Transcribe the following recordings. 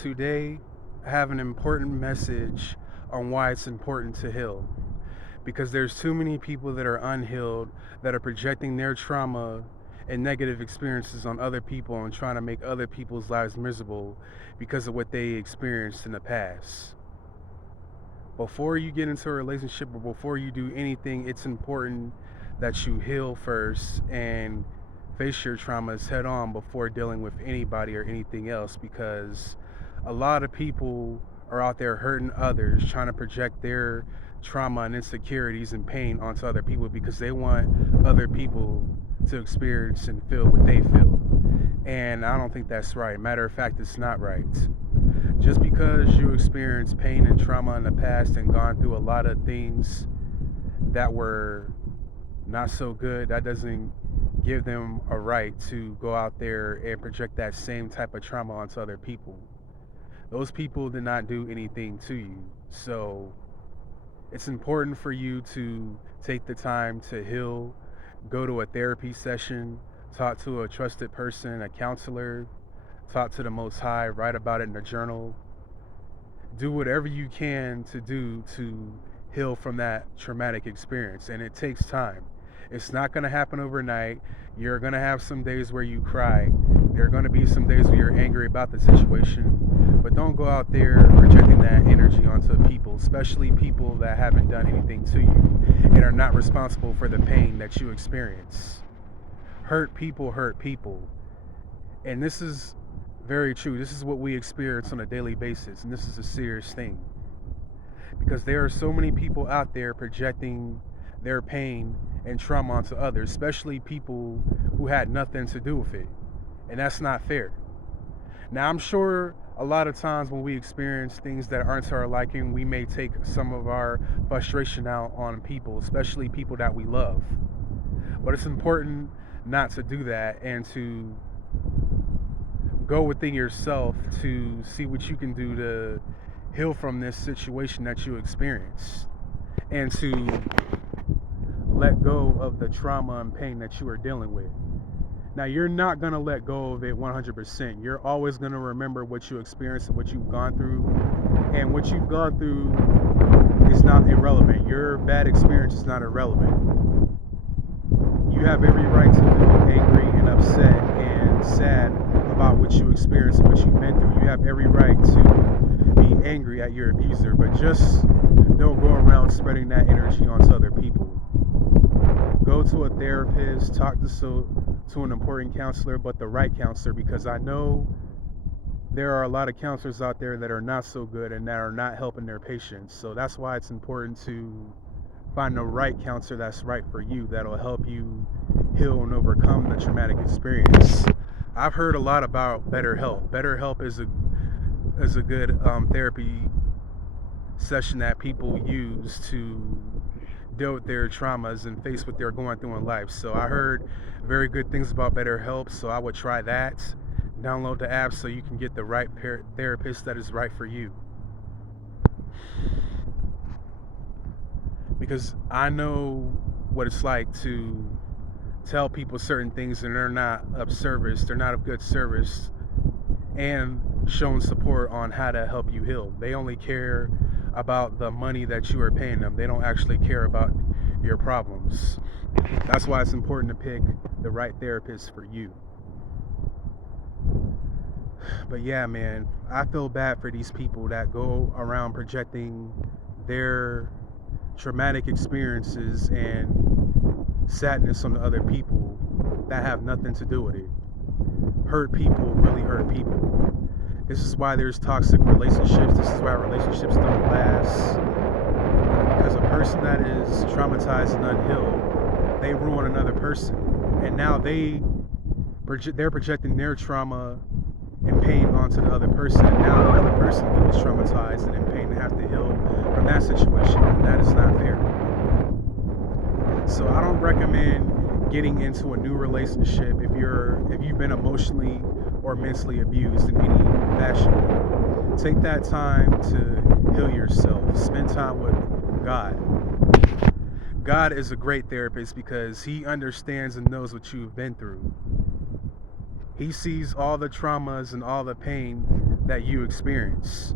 Today, I have an important message on why it's important to heal. Because there's too many people that are unhealed that are projecting their trauma and negative experiences on other people and trying to make other people's lives miserable because of what they experienced in the past. Before you get into a relationship or before you do anything, it's important that you heal first and face your traumas head on before dealing with anybody or anything else, because a lot of people are out there hurting others, trying to project their trauma and insecurities and pain onto other people because they want other people to experience and feel what they feel. And I don't think that's right. Matter of fact, it's not right. Just because you experienced pain and trauma in the past and gone through a lot of things that were not so good, that doesn't give them a right to go out there and project that same type of trauma onto other people. Those people did not do anything to you. So it's important for you to take the time to heal, go to a therapy session, talk to a trusted person, a counselor, talk to the Most High, write about it in a journal. Do whatever you can to do to heal from that traumatic experience. And it takes time. It's not going to happen overnight. You're going to have some days where you cry. There are going to be some days where you're angry about the situation. But don't go out there projecting that energy onto people, especially people that haven't done anything to you and are not responsible for the pain that you experience. Hurt people hurt people. And this is very true. This is what we experience on a daily basis, and this is a serious thing. Because there are so many people out there projecting their pain and trauma onto others, especially people who had nothing to do with it. And that's not fair. Now, I'm sure a lot of times when we experience things that aren't to our liking, we may take some of our frustration out on people, especially people that we love. But it's important not to do that and to go within yourself to see what you can do to heal from this situation that you experienced and to let go of the trauma and pain that you are dealing with. Now, you're not going to let go of it 100%. You're always going to remember what you experienced and what you've gone through. And what you've gone through is not irrelevant. Your bad experience is not irrelevant. You have every right to feel angry and upset and sad about what you experienced and what you've been through. You have every right to be angry at your abuser, but just don't go around spreading that energy onto other people. Go to a therapist, talk to an important counselor, but the right counselor, because I know there are a lot of counselors out there that are not so good and that are not helping their patients. So that's why it's important to find the right counselor that's right for you, that'll help you heal and overcome the traumatic experience. I've heard a lot about BetterHelp. BetterHelp is a good therapy session that people use to deal with their traumas and face what they're going through in life. So I heard very good things about BetterHelp, so I would try that. Download the app so you can get the right therapist that is right for you. Because I know what it's like to tell people certain things and they're not of service, they're not of good service, and showing support on how to help you heal. They only care about the money that you are paying them. They don't actually care about your problems. That's why it's important to pick the right therapist for you. But yeah, man, I feel bad for these people that go around projecting their traumatic experiences and sadness on other people that have nothing to do with it. Hurt people really hurt people. This is why there's toxic relationships. This is why relationships don't last. Because a person that is traumatized and unhealed, they ruin another person. And now they're projecting their trauma and pain onto the other person. And now the other person feels traumatized and in pain and have to heal from that situation. And that is not fair. So I don't recommend getting into a new relationship if you've been emotionally or mentally abused in any fashion. Take that time to heal yourself. Spend time with God. God is a great therapist because he understands and knows what you've been through. He sees all the traumas and all the pain that you experience.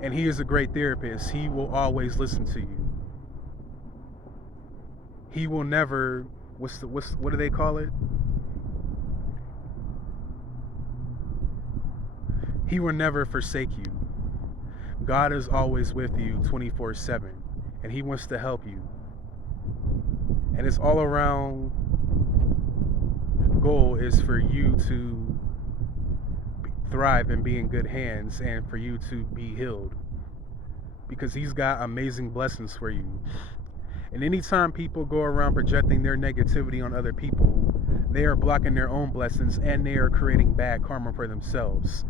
And he is a great therapist. He will always listen to you. He will never, what do they call it? He will never forsake you. God is always with you 24/7, and he wants to help you. And his all around goal is for you to thrive and be in good hands, and for you to be healed, because he's got amazing blessings for you. And anytime people go around projecting their negativity on other people, they are blocking their own blessings, and they are creating bad karma for themselves.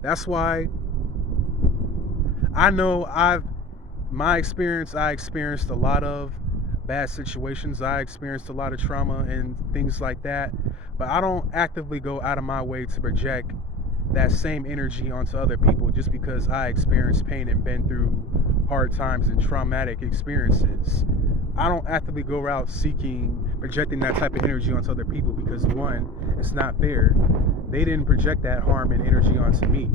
That's why I know I experienced a lot of bad situations. I experienced a lot of trauma and things like that. But I don't actively go out of my way to project that same energy onto other people just because I experienced pain and been through hard times and traumatic experiences. I don't actively go out projecting that type of energy onto other people because, one, it's not fair. They didn't project that harm and energy onto me.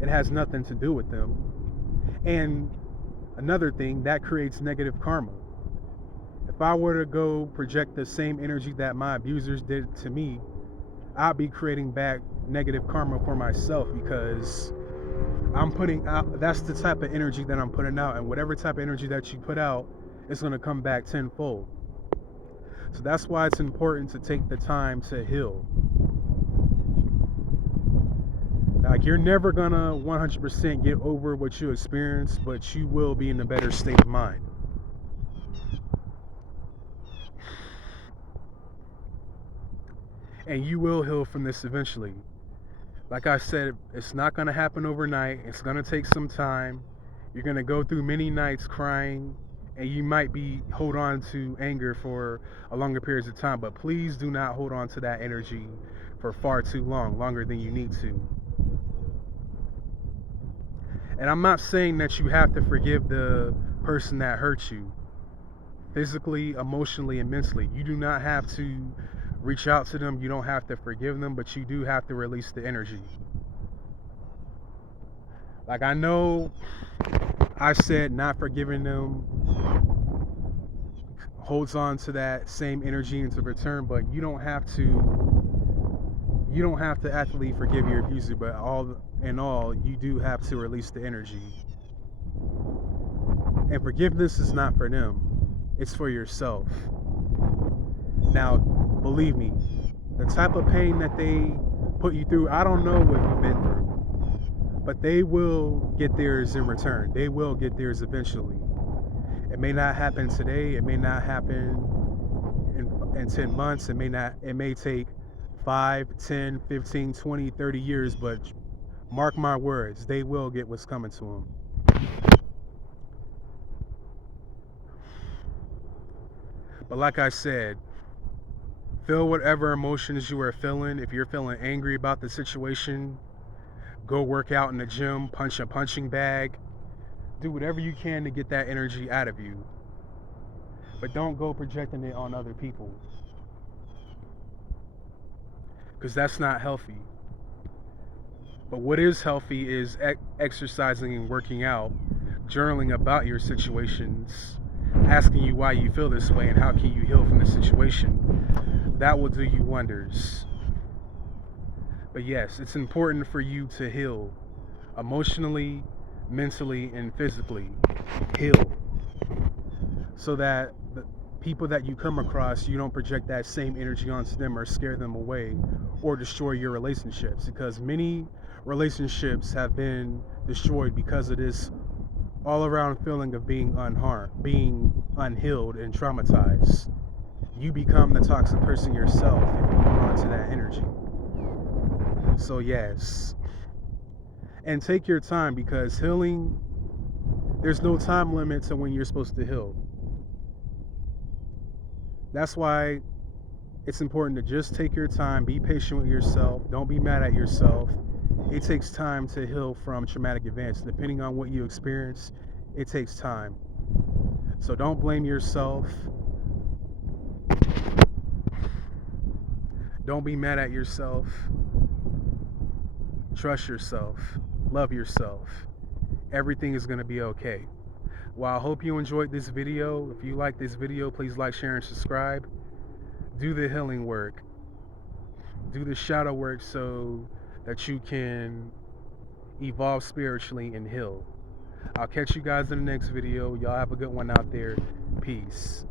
It has nothing to do with them. And another thing, that creates negative karma. If I were to go project the same energy that my abusers did to me, I'd be creating back negative karma for myself, because I'm putting out, that's the type of energy that I'm putting out, and whatever type of energy that you put out, it's going to come back tenfold. So that's why it's important to take the time to heal. Like, you're never going to 100% get over what you experienced, but you will be in a better state of mind. And you will heal from this eventually. Like I said, it's not going to happen overnight. It's going to take some time. You're going to go through many nights crying, and you might hold on to anger for a longer periods of time, but please do not hold on to that energy for far too long, longer than you need to. And I'm not saying that you have to forgive the person that hurt you physically, emotionally, and mentally. You do not have to reach out to them. You don't have to forgive them, but you do have to release the energy. Like, I know I said not forgiving them holds on to that same energy into return, but you don't have to actually forgive your abuser, but all in all, you do have to release the energy. And forgiveness is not for them, it's for yourself. Now, believe me, the type of pain that they put you through, I don't know what you've been through, but they will get theirs in return. They will get theirs eventually. It may not happen today, it may not happen in 10 months, it may take 5, 10, 15, 20, 30 years, but mark my words, they will get what's coming to them. But like I said, feel whatever emotions you are feeling. If you're feeling angry about the situation, go work out in the gym, punch a punching bag, do whatever you can to get that energy out of you. But don't go projecting it on other people, because that's not healthy. But what is healthy is exercising and working out, journaling about your situations, asking you why you feel this way and how can you heal from the situation. That will do you wonders. But yes, it's important for you to heal emotionally, mentally, and physically. Heal, so that the people that you come across, you don't project that same energy onto them or scare them away or destroy your relationships, because many relationships have been destroyed because of this all-around feeling of being unharmed, being unhealed and traumatized. You become the toxic person yourself if you hold on to that energy. So yes, and take your time, because healing, there's no time limit to when you're supposed to heal. That's why it's important to just take your time, be patient with yourself, don't be mad at yourself. It takes time to heal from traumatic events. Depending on what you experience, it takes time. So don't blame yourself. Don't be mad at yourself. Trust yourself. Love yourself. Everything is going to be okay. Well, I hope you enjoyed this video. If you like this video, please like, share, and subscribe. Do the healing work. Do the shadow work so that you can evolve spiritually and heal. I'll catch you guys in the next video. Y'all have a good one out there. Peace.